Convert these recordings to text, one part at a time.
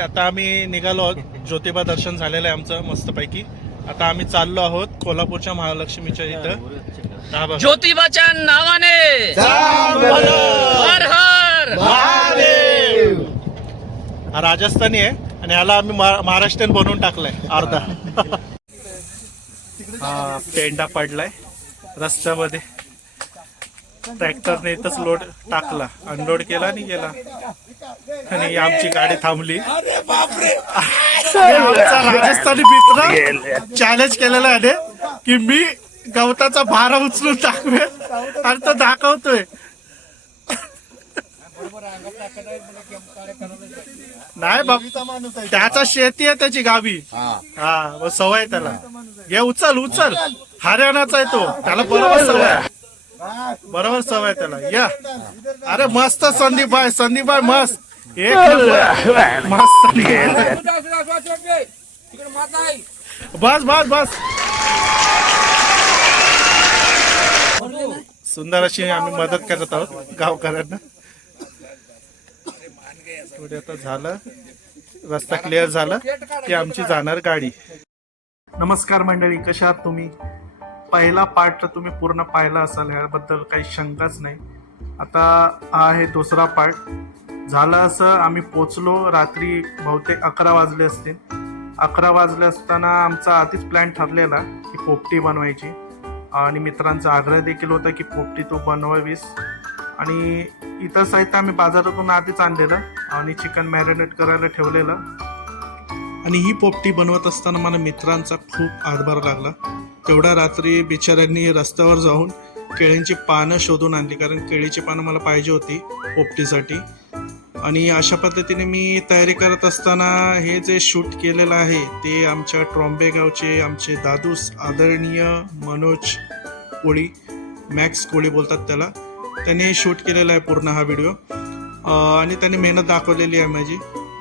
आता आम्ही निघालो आहोत. ज्योतिबा दर्शन झालेलं आहे आमचं मस्तपैकी. आता आम्ही चाललो आहोत कोल्हापूरच्या महालक्ष्मीच्या इथं. हा बघा. ज्योतिबाच्या नावाने हर हर महादेव. हा राजस्थानी आहे आणि याला आम्ही महाराष्ट्रीयन बनवून टाकलाय अर्धा. हा पेंडा पडलाय रस्त्यामध्ये. ट्रॅक्टरने इथंच लोड टाकला, अनलोड केला आणि गेला. आणि आमची गाडी थांबली. आमचा राजस्थानी मित्र चॅलेंज केलेला आहे की मी गवताचा भारा उचलून टाकवेल आणि तो दाखवतोय. नाही बाबा, त्याचा शेती आहे त्याची गावी. हा मग सवय त्याला. हे उचल उचल, हरियाणाचा आहे तो, त्याला बरोबर सवय आहे. बरोबर सवय त्याला. या अरे मस्त संदीप भाई मस्त एक मस्त. बस बस बस. सुंदर अशी आम्ही मदत करत आहोत गावकऱ्यांना. थोडे आता झालं, रस्ता क्लिअर झाला की आमची जाणार गाडी. नमस्कार मंडळी, कशा आहात तुम्ही? पहिला पार्ट तुम्ही पूर्ण पाहिला असाल, ह्याबद्दल काही शंकाच नाही. आता हा आहे दुसरा पार्ट. झालं असं, आम्ही पोचलो रात्री बहुतेक 11 वाजले असतील. 11 वाजले असताना आमचा आधीच प्लॅन ठरलेला की पोपटी बनवायची आणि मित्रांचा आग्रह देखील होता की पोपटी तू बनवावीस. आणि इतर साहित्य आम्ही बाजारातून आधीच आणलेलं आणि चिकन मॅरिनेट करायला ठेवलेलं. आणि ही पोपटी बनवत असताना मला मित्रांचा खूप हातभार लागला. तेवढ्या रात्री बिचाऱ्यांनी रस्त्यावर जाऊन केळींची पानं शोधून आणली, कारण केळीची पानं मला पाहिजे होती पोपटीसाठी. आणि अशा पद्धतीने मी तयारी करत असताना हे जे शूट केलेलं आहे ते आमच्या ट्रॉम्बे गावचे आमचे दादूस आदरणीय मनोज कोळी, मॅक्स कोळी बोलतात त्याला, त्याने शूट केलेला आहे पूर्ण हा व्हिडिओ. आणि त्याने मेहनत दाखवलेली आहे माझी.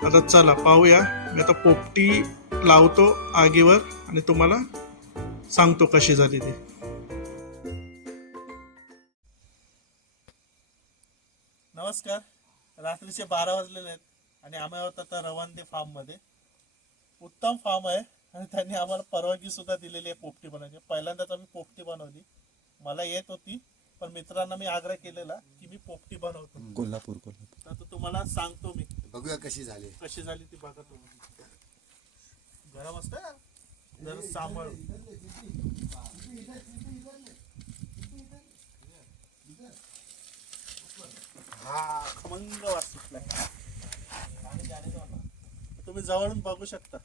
आता चला पाहूया. मी आता पोपटी लावतो आगीवर आणि तुम्हाला सांगतो कशी झाली ती. नमस्कार. रात्रीचे 12 वाजलेले आहेत आणि आम्ही आहोत आता रवांदे फार्म मध्ये. उत्तम फार्म आहे आणि त्यांनी आम्हाला परवानगी सुद्धा दिलेली आहे पोपटी बनवायची. पहिल्यांदाच आम्ही पोपटी बनवली. मला येत होती पण मित्रांना मी आग्रह केलेला की मी पोपटी बनवतो. कोल्हापूर. तर तुम्हाला सांगतो मी, बघूया कशी झाली ती बघा तुम्ही. गरम असतं जर सांभाळ. हा खमंग वास सुटलाय. तुम्ही जवळून बघू शकता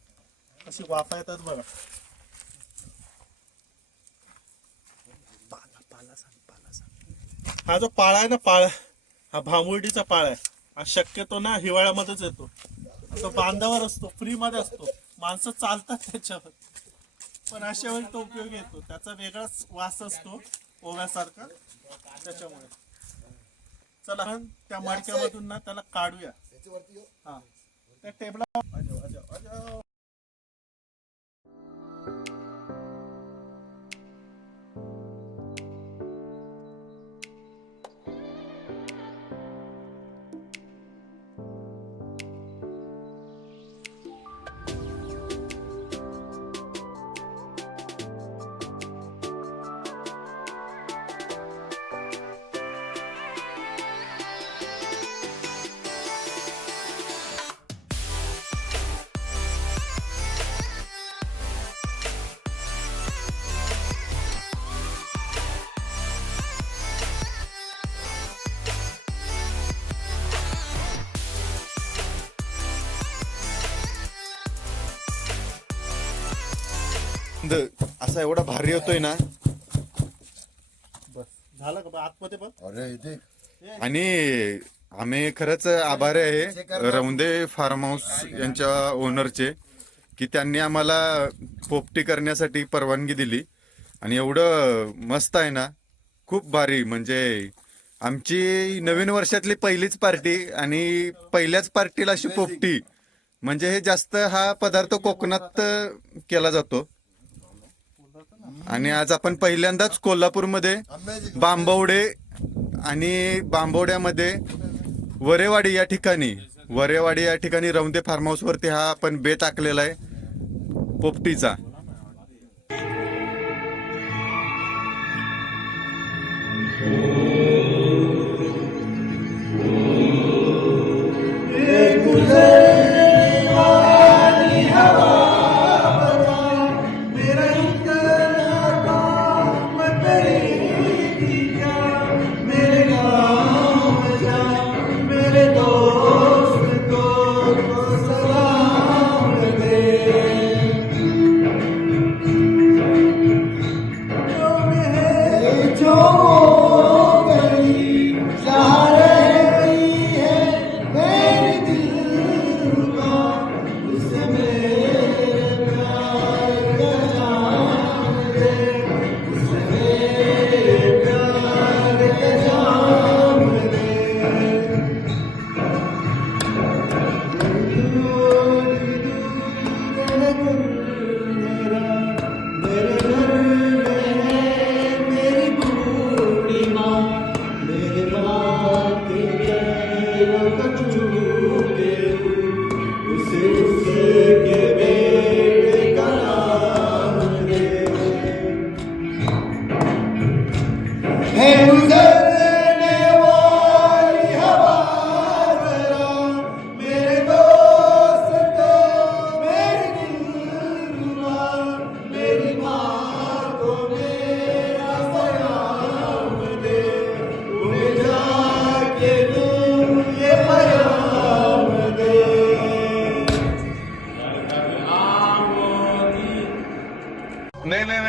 कशी वाफा येतात बघा. हा जो पाळा आहे ना, पाळा हा भांबुर्डीचा पाळा आहे. हा शक्यतो ना हिवाळ्यामध्येच येतो. तो बांधावर असतो, फ्री मध्ये असतो, माणसं चालतात त्याच्यावर. पण अशा वेळी तो उपयोगी येतो. त्याचा वेगळाच वास असतो ओव्यासारखा. त्याच्यामुळे चला त्या मडक्यामधून ना त्याला काढूया. हा त्या टेबला असा एवढा भारी होतोय ना. बस झालं का आतमध्ये बघ. अरे इथे आणि आम्ही खरंच आभारी आहे रौंदे फार्म हाऊस यांच्या ओनरचे की त्यांनी आम्हाला पोपटी करण्यासाठी परवानगी दिली. आणि एवढं मस्त आहे ना, खूप भारी. म्हणजे आमची नवीन वर्षातली पहिलीच पार्टी आणि पहिल्याच पार्टीला अशी पोपटी. म्हणजे हे जास्त हा पदार्थ कोकणात केला जातो. आणि आज आपण पहिल्यांदाच कोल्हापूरमध्ये बांबवडे आणि बांबवड्यामध्ये वरेवाडी या ठिकाणी वरेवाडी या ठिकाणी रौंदे फार्म हाऊस वरती हा आपण बेत आखलेला आहे पोपटीचा.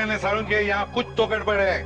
नहीं सारुण के यहाँ कुछ तो गड़बड़ है.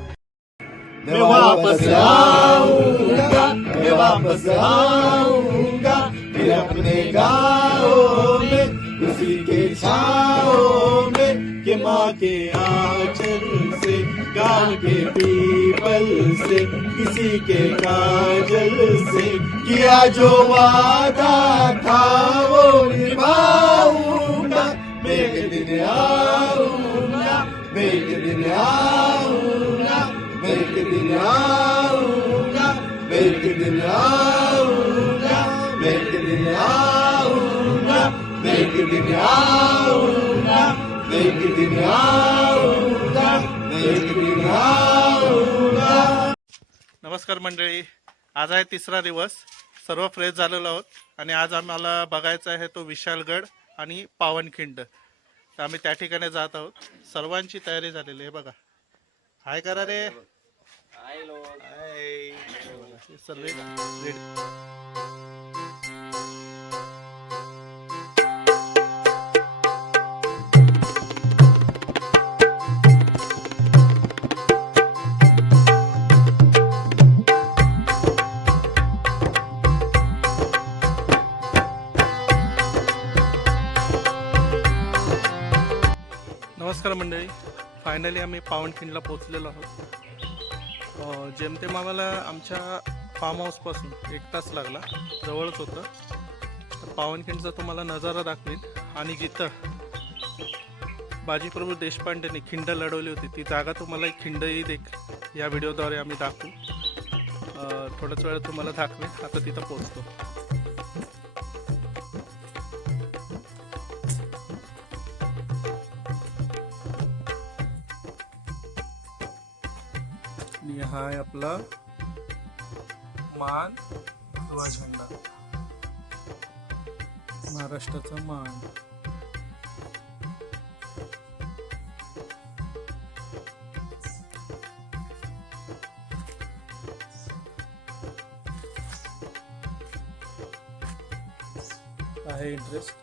मैं वापस आऊंगा, मैं वापस आऊंगा, फिर अपने गाँव में उसी के छाँव में, कि माँ के आंचल से, गाँव के पीपल से, किसी के काजल से, किया जो वादा था वो निभाऊंगा. मैं एक दिन आऊंगा, मैं एक दिन आऊंगा, मैं एक दिन आऊंगा, मैं एक दिन आऊंगा, मैं एक दिन आऊंगा, मैं एक दिन आऊंगा, मैं एक दिन आऊंगा, मैं एक दिन आऊंगा. नमस्कार मंडळी, आज आहे तिसरा दिवस. सर्व फ्रेश झालेलो आहोत आणि आज आम्हाला बघायचा आहे तो विशालगड आणि पावनखिंड. तर आम्ही त्या ठिकाणी जात आहोत. सर्वांची तयारी झालेली आहे बघा. हाय करा रे. हाय. सर्व रेडी. नमस्कार मंडळी, फायनली आम्ही पावनखिंडला पोहोचलेलो आहोत. जेमतेम आम्हाला आमच्या फार्म हाऊसपासून 1 तास लागला, जवळच होतं. तर पावनखिंडचा तुम्हाला नजारा दाखवेन आणि जिथं बाजीप्रभू देशपांडेंनी खिंड लढवली होती ती जागा तुम्हाला एक खिंडही या व्हिडिओद्वारे आम्ही दाखवू. थोड्याच वेळात तुम्हाला दाखवेन. आता तिथं पोहोचतो. हा आहे आपला मान किंवा झेंडा, महाराष्ट्राचा मान. आहे इंटरेस्ट.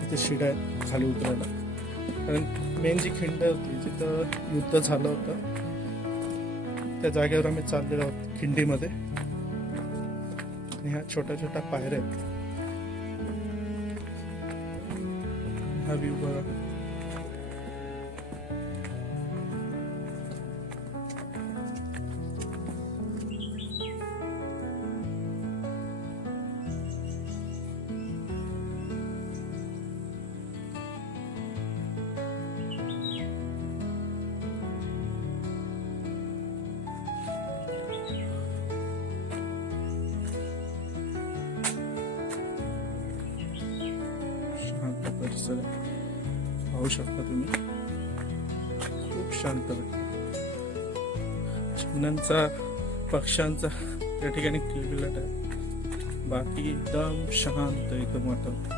तिथे शिड्या आहेत खाली उतरायला, कारण मेन जी खिंड होती जिथं युद्ध झालं होतं त्या जागेवर आम्ही चाललेलो आहोत खिंडीमध्ये. आणि ह्या छोट्या छोट्या पायऱ्या आहेत. हा व्ह्यू बघा. परिसर आहे. पाहू शकता तुम्ही, खूप शांत वाटतं. चिमण्यांचा, पक्ष्यांचा या ठिकाणी किलबिलाट आहे. बाकी एकदम शांत एकदम वातावरण.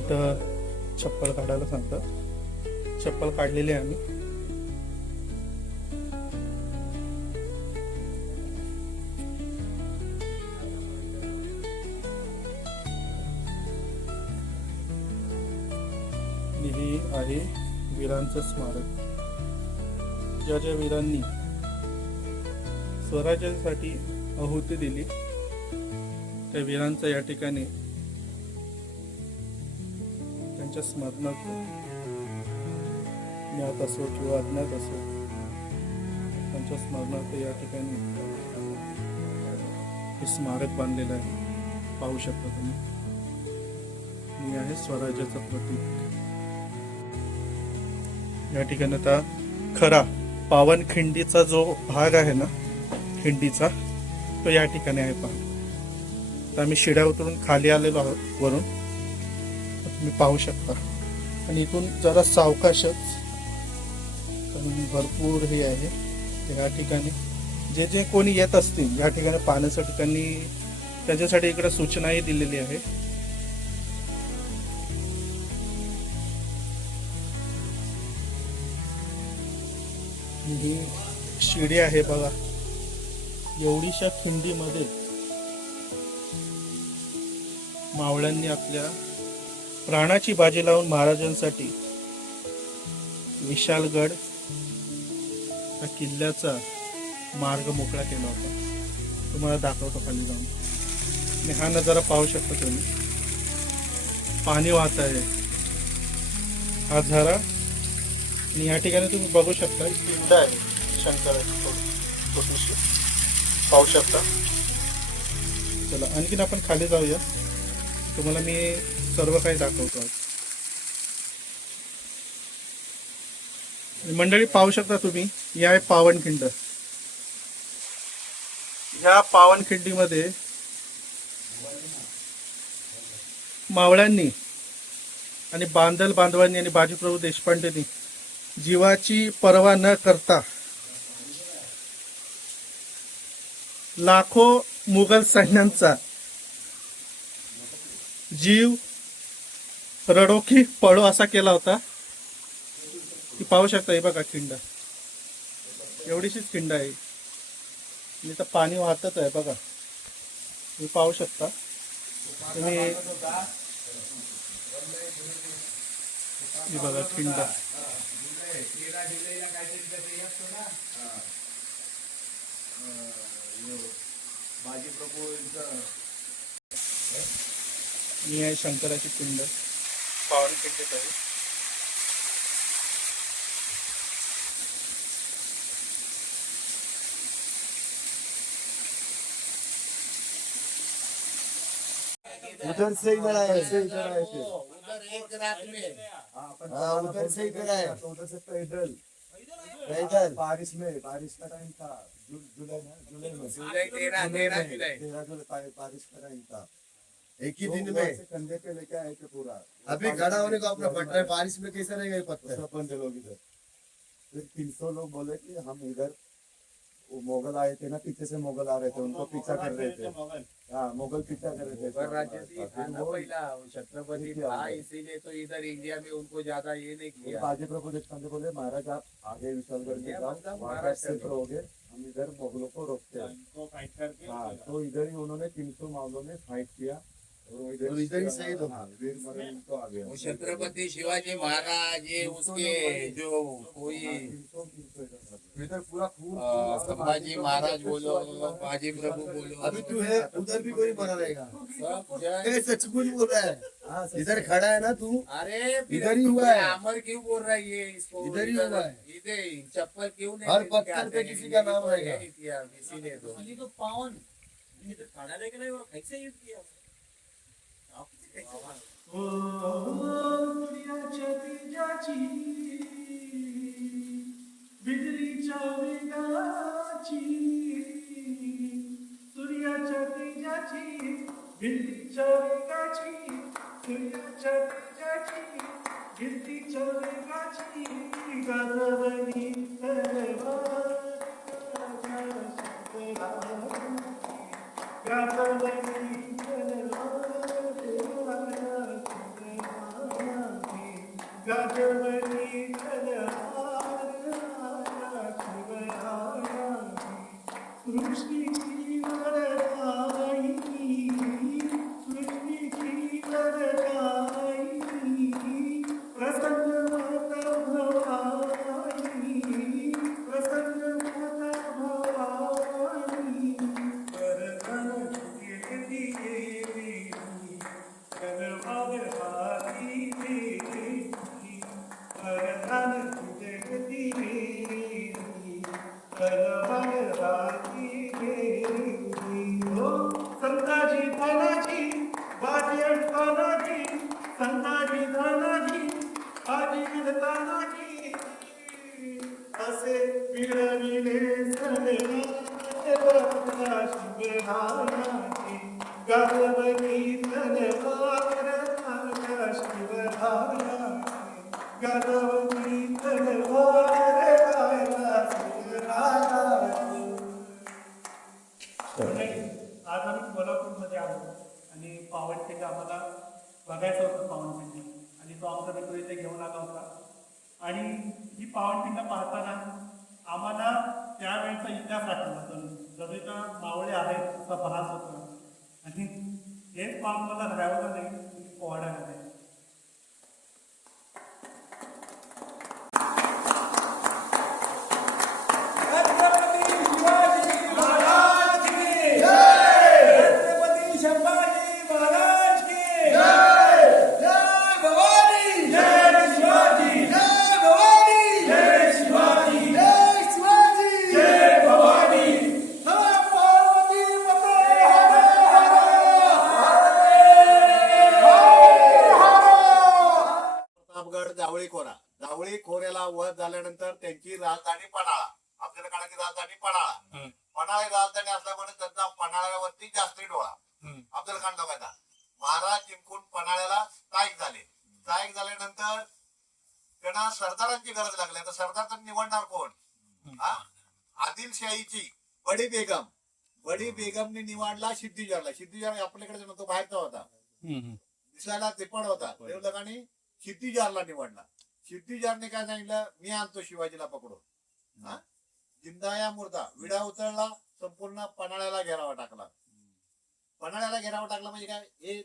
इथं चप्पल काढायला सांगतात. चप्पल काढलेली आहे आम्ही. हे आहे वीरांचं स्मारक. ज्या ज्या वीरांनी स्वराज्यासाठी आहुती दिली त्या वीरांचं या ठिकाणी त्यांच्या स्मरणार्थ ज्ञात असो किंवा अज्ञात असो त्यांच्या स्मरणार्थ या ठिकाणी हे स्मारक बांधलेलं आहे. पाहू शकता तुम्ही. हे आहे स्वराज्याचं प्रतीक. या ठिकाणी आता खरा पावनखिंडीचा जो भाग आहे ना, खिंडीचा, तो या ठिकाणी आहे. पहा, तर आम्ही शिड्या उतरून खाली आलेलो आहोत वरून, तुम्ही पाहू शकता. आणि इथून जरा सावकाशच, भरपूर हे आहे. या ठिकाणी जे जे कोणी येत असतील या ठिकाणी पाहण्यासाठी त्यांच्यासाठी इकडे सूचनाही दिलेली आहे. ही शिडी आहे बघा. एवढीशा खिंडीमध्ये मावळ्यांनी आपल्या प्राणाची बाजी लावून महाराजांसाठी विशालगड या किल्ल्याचा मार्ग मोकळा केला होता. तुम्हाला दाखवतो खाली जाऊन. आणि हा नजारा पाहू शकता तुम्ही. पाणी वाहत आहे, हा झरा. आणि या ठिकाणी तुम्ही बघू शकता पिंड आहे शंकराची छोटीशी, पाहू शकता. चला आणखीन आपण खाली जाऊया. तुम्हाला मी सर्व काही दाखवतो आज. मंडळी पाहू शकता तुम्ही, ही आहे पावनखिंड. ह्या पावनखिंडीमध्ये मावळ्यांनी आणि बांधवांनी आणि बाजीप्रभू देशपांडेंनी जीवाची पर्वा न करता लाखो मुघल सैन्यांचा जीव रडोखी पळो असा केला होता. ती पाहू शकता. हे बघा खिंड, एवढीशीच खिंड आहे. आणि तर पाणी वाहतच आहे बघा. हे पाहू शकता तुम्ही. हे बघा खिंड. मी आहे शंकराची पिंड पावनखिंडीत आहे. उधर से इधर आए, से इधर आए थे. हाँ, उधर से इधर आए, तो उधर से पैदल बारिश का टाइम था. जुलाई में 13 जुलाई बारिश का टाइम था. एक ही दिन में कंधे पे लेके आए थे पूरा. अभी खड़ा होने का अपना पट रहा है. बारिश में कैसे रहेगा ये पत्थर. 55 लोग इधर. फिर 300 लोग बोले कि हम इधर, वो मोगल आए थे ना, पीछे से मोगल आ रहे थे, उनको पीछा कर रहे थे. हाँ, मोगल पीछा कर रहे थे. छत्रपति था, इसीलिए तो इधर इंडिया में उनको ज्यादा ये नहीं किया. बाजी प्रभु देशपांडे बोले महाराज आप आगे विशालगढ़ में जाओ, वहाँ से रहोगे, हम इधर मोगलों को रोकते हैं. हाँ, तो इधर ही उन्होंने 300 मावलों ने फाइट किया और इधर ही शहीद हो गए. वीर मरण तो आ गया. छत्रपति शिवाजी महाराज ये उसके जो कोई इधर पूरा खून. संभाजी महाराज बोलो, बाजी प्रभु बोलो, अभी तू है उधर भी कोई मरा रहेगा. सब जय. सचमुच बोल रहा है. इधर खड़ा है ना तू, अरे इधर ही हुआ है. अमर क्यों बोल रहा है ये इसको. इधर ही हुआ है. इधर चप्पल क्यों नहीं. हर पत्थर पे किसी का नाम रहेगा. इसीलिए तो पावन खाना लेके नहीं कैसे यूज किया. बिजलीच्या वेगाची, सूर्याच्या तेजाची भिंतीच्या वेगाची सूर्याच्या तेजाची भिंतीच्या वेगाची गाजवली तलवार गाजवली गाजवली सृष्टीची वरदाई सृष्टीची वरदाई प्रसन्न माता भवानी प्रसन्न माता भवानी वरदान देवी देवी हाती देवी वरदान देवी देवी हाती देवी हो संताजी तानाजी बाजी तानाजी संताजी तानाजी बाजी तानाजी असे मिळविले सनराजी शिवरायाची गाजवली तलवार शिवरायाची गाजवली तलवार आज आम्ही कोल्हापूरमध्ये आलो आणि पावनखिंड आम्हाला बघायचं होतं पावनखिंड आणि तो आमचा मित्र इथे घेऊन आला होता आणि ही पावनखिंड पाहताना आम्हाला त्यावेळेचा इतिहास आठवला जरी का मावळे आहेत असा भास होता आणि हेच पाहून मला राहावं नाही पोहाडायला नाही. जावळी खोऱ्याला वध झाल्यानंतर त्यांची राजधानी पन्हाळा, आपल्याला काळाची राजधानी पन्हाळा. पन्हाळा राजधानी असल्यामुळे त्यांचा पन्हाळ्यावरती जास्त डोळा. अफजल खान लोकांचा महाराज जिंकून पन्हाळ्याला स्थायिक झाले. स्थायिक झाल्यानंतर त्यांना सरदारांची गरज लागली. तर सरदार तर निवडणार कोण? आदिलशाहीची बडी बेगम. बडी बेगमने निवडला सिद्दीजरला. सिद्दीजर आपल्याकडे नव्हतो, बाहेरचा होता, दिसायला तिप्पड होता. देवलकाने सिद्दीजरला निवडला. सिद्दीजरने काय सांगितलं, मी आणतो शिवाजीला पकडून. जिंदा मुर्दा विडा उचलला, संपूर्ण पन्हाळ्याला घेरावा टाकला. पन्हाळ्याला घेरावा टाकला म्हणजे काय, हे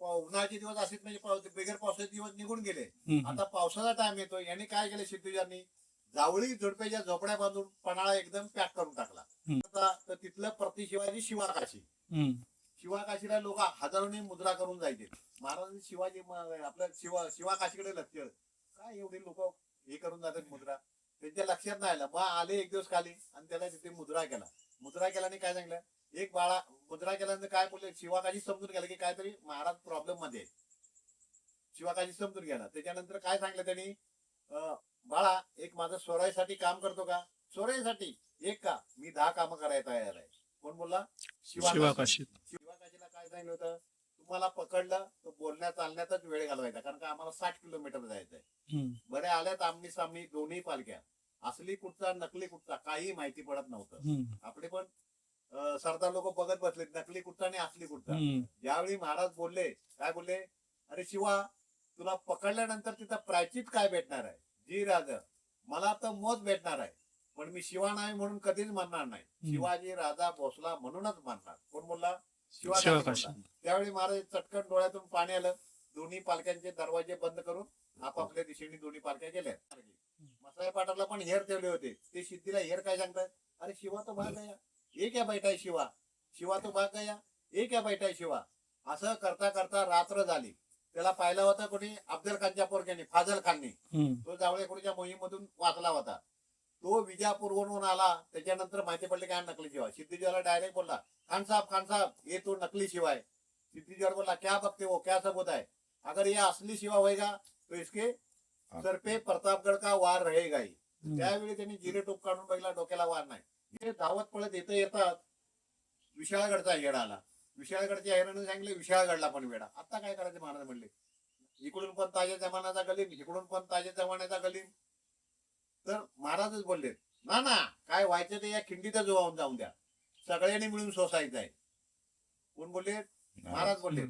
उन्हाळ्याचे दिवस असेच म्हणजे बिगर पावसाचे दिवस निघून गेले. आता पावसाचा टाइम येतो. यांनी काय केलं सिद्दीजरनी, जावळी झोडप्याच्या झोपड्या बांधून पन्हाळा एकदम पॅक करून टाकला. तर तिथलं प्रति शिवाजी शिवाकाशी. शिवाकाशीला लोक हजारोनी मुद्रा करून जायचे. महाराज शिवाजी आपल्या शिवाकाशीकडे लक्ष, काय एवढे लोक हे करून जातात मुद्रा, त्यांच्या लक्षात नाही आलं. मग आले एक दिवस खाली आणि त्याला तिथे मुद्रा केला. मुद्रा केल्याने काय सांगितलं, एक बाळा मुद्रा केल्यानंतर काय बोलले, शिवाकाशी समजून गेला की काहीतरी महाराज प्रॉब्लेम मध्ये. शिवाकाशी समजून गेला. त्याच्यानंतर काय सांगितलं त्यांनी, बाळा एक माझं स्वरायसाठी काम करतो का? स्वरायसाठी एक का, मी 10 कामं करायला तयार आहे. कोण बोलला? शिवाकाशी. शिवाकाशीला काय सांगितलं होतं, तुम्हाला पकडलं तर बोलण्या चालण्यातच वेळ घालवायचा, कारण का आम्हाला 60 किलोमीटर जायचंय. बरे आल्यात आमनी सामनी दोन्ही पालख्या, असली कुठचा नकली कुठचा काही माहिती पडत नव्हतं. आपले पण सरदार लोक बघत बसले नकली कुठचा आणि असली कुठचा. ज्यावेळी महाराज बोलले, काय बोलले, अरे शिवा तुला पकडल्यानंतर तिथं प्रायचित काय भेटणार आहे? जी राजा मला तर मोज भेटणार आहे, पण मी शिवा नाही म्हणून कधीच म्हणणार नाही. शिवाजी राजा भोसला म्हणूनच म्हणणार. कोण बोलला? शिवाकाशी. त्यावेळी महाराज चटकन डोळ्यातून पाणी आलं. दोन्ही पालख्यांचे दरवाजे बंद करून आपापल्या दिशेने दोन्ही पालख्या गेल्या. मसाई पाटाला पण हेर ठेवले होते. ते सिद्धीला हेर काय सांगतात, अरे शिवा तो भाग गया, ये क्या बैठा है शिवा, शिवा तो भाग गया, ये क्या बैठा है शिवा. असं करता करता रात्र झाली. त्याला पाहिला होता कोणी, अफजल खानच्या पोरग्याने, फाजल खानने. तो जावळेकोडीच्या मोहीममधून वाचला होता. तो विजापूरवरून आला. त्याच्यानंतर माहिती पडली काय नकली शिवा. सिद्धीजरला डायरेक्ट बोलला, खान साहब ये तो नकली शिवा है. सिद्धीजर बोला, क्या बकते हो, क्या सबूत है? अगर ये असली शिवा होएगा तो इसके सर पे प्रतापगड का वार रहेगा ही. त्यावेळी त्यांनी जिरे टोप काढून बघितला, डोक्याला वार नाही. हे धावत पळत येतात, विशाळगडचा हेड आला. विशाळगडच्या हैराने सांगितले विशाळगडला पण वेडा. आता काय करायचं महाराज म्हणले, इकडून पण ताज्या जमान्याचा गलीम, इकडून पण ताज्या जमान्याचा गलीम. तर महाराजच बोलले ना काय व्हायचं ते या खिंडीतच जाऊन द्या, सगळ्यांनी मिळून सोसायचं आहे. कोण बोलले? महाराज बोलले.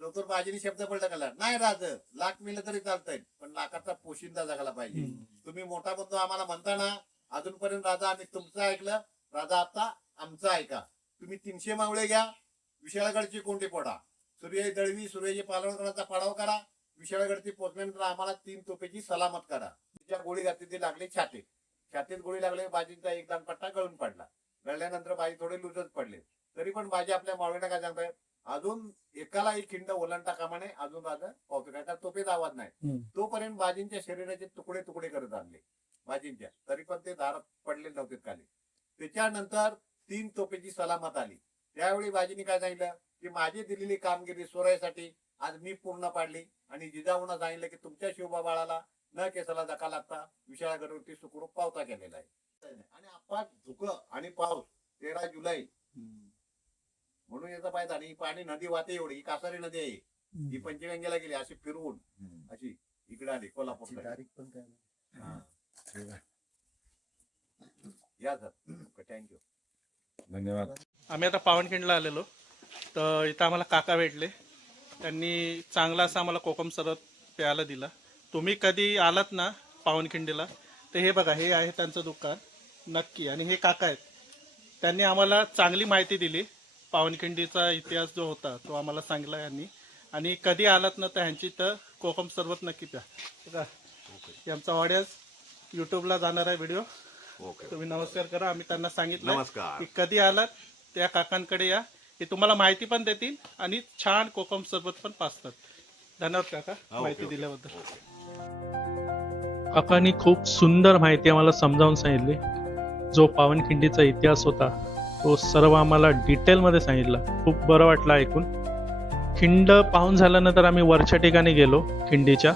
लवकर बाजीने शब्द पडला का नाही राहत, लाख मिळलं तरी चालतंय पण लाखाचा पोशिंदा जगायला पाहिजे. तुम्ही मोठा बंधू आम्हाला म्हणता ना, अजूनपर्यंत राजा आम्ही तुमचं ऐकलं, राजा आता आमचं ऐका. तुम्ही 300 मावळे घ्या, विशाळगडची कोंडी पोडा, सूर्य दळवी सूर्याची पालवणाचा पाडाव करा, विशाळगडची पोचल्यानंतर आम्हाला 3 तोफेची सलामत करा. तिच्या गोळी घातली ती लागली छातीत गोळी लागली, बाजींचा एक दानपट्टा गळून पडला. गळल्यानंतर बाजी थोडे लुजत पडले, तरी पण बाजी आपल्या मावळ्यांना काय सांगतायत, अजून एकाला एक खिंड ओलांडता कामाने अजून राजा पावतो काय, तर तोफेचा आवाज नाही. तोपर्यंत बाजींच्या शरीराचे तुकडे तुकडे करत आणले बाजींच्या, तरी पण ते दारात पडले नव्हते खाली. त्याच्यानंतर 3 तोफेची सलामत आली. त्यावेळी बाजींनी काय सांगितलं की माझी दिलेली कामगिरी सोरायसाठी आज मी पूर्ण पाडली, आणि जिजाऊंना सांगितलं की तुमच्या शिवबा बाळाला न केसाला धक्का लागता विशाळगडवरती सुखरूप पावता केलेला आहे. आणि अपाट धुकं आणि पाऊस 13 जुलै म्हणून याचा पाहिजे. आणि ही पाणी नदी वाहते एवढी, ही कासारी नदी आहे, ही पंचगंगेला गेली अशी फिरवून अशी इकडे आली कोल्हापूर. तारीख पण काय या सर, थँक्यू. धन्यवाद. आम्ही आता पावनखिंडला आलेलो, तर इथं आम्हाला काका भेटले. त्यांनी चांगला असा आम्हाला कोकम सरबत प्यायला दिला. तुम्ही कधी आलात ना पावनखिंडीला तर हे बघा, हे आहे त्यांचं दुकान नक्की. आणि हे काका आहेत, त्यांनी आम्हाला चांगली माहिती दिली. पावनखिंडीचा इतिहास जो होता तो आम्हाला सांगितला यांनी. आणि कधी आलात ना तर ह्यांची तर कोकम सरबत नक्की प्या. बघा, हे आमचा ऑडियन्स यूट्यूबला जाणार आहे व्हिडिओ. तुम्ही नमस्कार करा. आम्ही त्यांना सांगितलं की कधी आलात त्या काकांकडे या, हे तुम्हाला माहिती पण देतील आणि छान कोकम सरबत पण पाजतात. धन्यवाद काका माहिती दिल्याबद्दल. काकांनी खूप सुंदर माहिती आम्हाला समजावून सांगितली. जो पावनखिंडीचा इतिहास होता तो सर्व आम्हाला डिटेलमध्ये सांगितला. खूप बरं वाटलं ऐकून. खिंड पाहून झाल्यानंतर आम्ही वरच्या ठिकाणी गेलो खिंडीच्या.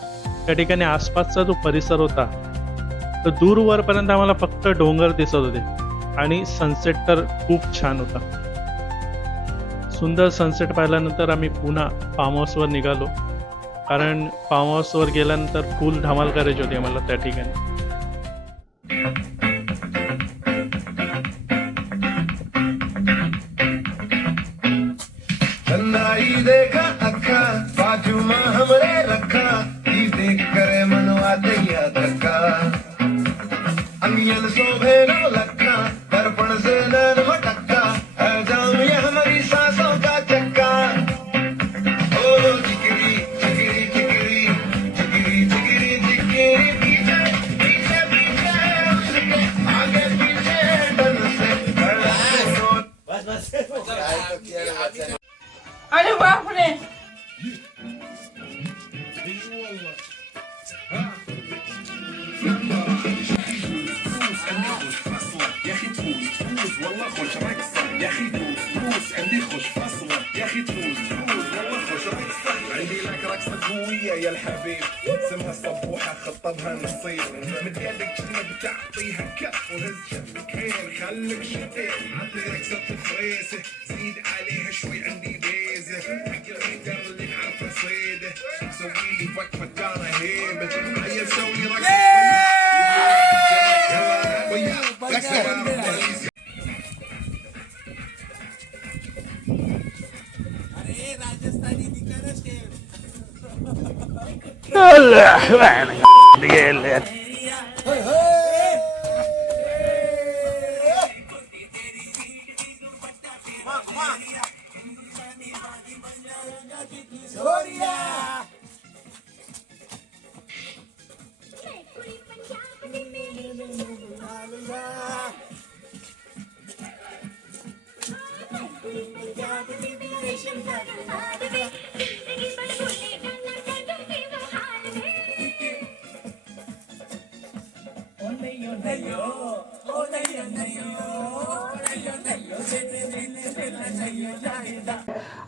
त्या ठिकाणी आसपासचा जो परिसर होता तर दूरवरपर्यंत आम्हाला फक्त डोंगर दिसत होते आणि सनसेट तर खूप छान होता. सुंदर सनसेट पाहिल्यानंतर आम्ही पुन्हा फार्म हाऊसवर निघालो, कारण फार्म हाऊसवर गेल्यानंतर फुल धमाल करायची होती आम्हाला त्या ठिकाणी. देखा अखा बाजू में हमरे रखा, ई देख करे मनवा दैया धक्का, अंगियन शोभे नो लखा, दर्पण से नैन मटक्का, है जाम ये हमारी सांसों का चक्का. ओ चिकरी चिकरी चिकरी चिकरी चिकरी चिकरी, पीछे पीछे पीछे उसके आगे पीछे डन से अरे बाप रे. عندي لك رقصة قوية يا الحبيب، اسمها الصبوحة خطبها نصيب، من يدك شنو بتعطيها كف وهز شفك هين خليك شفيق، عطي رقصة فريسة زيد عليها شوي عندي بيزة، حق الغيتر اللي نعرفه صيدة، سوي لي وقفة دارة هيبة، هيا نسوي رقصة يلا ويا رقصة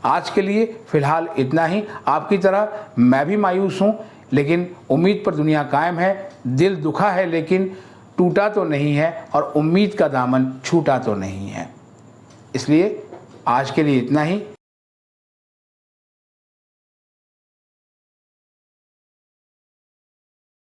आज के लिए फिलहाल इतना ही। आपकी तरह मैं भी मायूस हूँ, लेकिन उम्मीद पर दुनिया कायम है। दिल दुखा है लेकिन टूटा तो नहीं है, और उम्मीद का दामन छूटा तो नहीं है। इसलिए आज के लिए इतना ही।